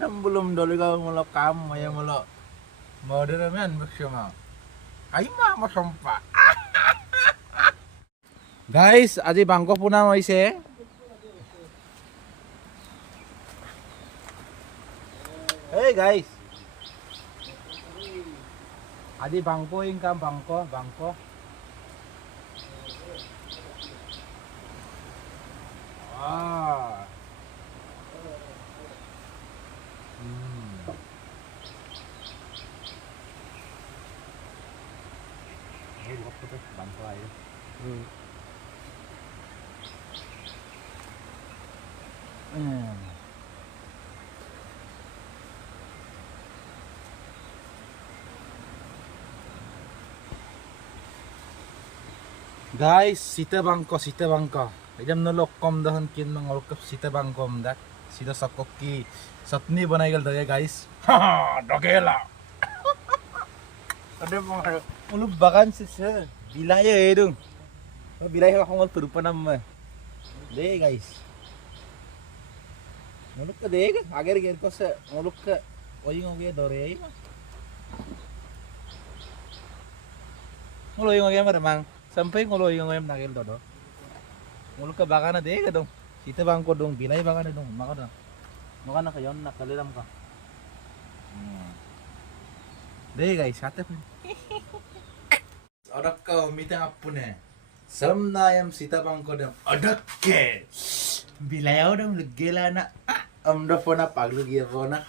Sebelum dulu kau melo kamu ya melo mau deramen bersama. Ayo mah sompa. Guys, আজি bangko puna hoise. Hey guys. আজি bangko ingkam bangko. Ah. Bangko aja. Guys, sita bangko. Idam nolok kom dahan kin mangolkap sita bangkom dak. Sita sakoki satni banai gal daya guys. Ha, dogela. Ada mga ulub bakan sisa. Bilaya edung. Bilaya ako ngal perupa nama. Deh guys. Muluk ka deh, agar ger ko sa muluk ka oying oge dore ay. Nguloy oge marmang. Sampai nguloy oge nagel dodo. Muluk ka baka na deh dong. Sita bangko dong, bilay baka na dong. Maka na kayon nakalilam ka. Deh guys, hati pun. Odak ka umita apune. Samnayam sita bangko dong. Odak ke. Bilayaw dong legela na. Amda phone paglu gia phone.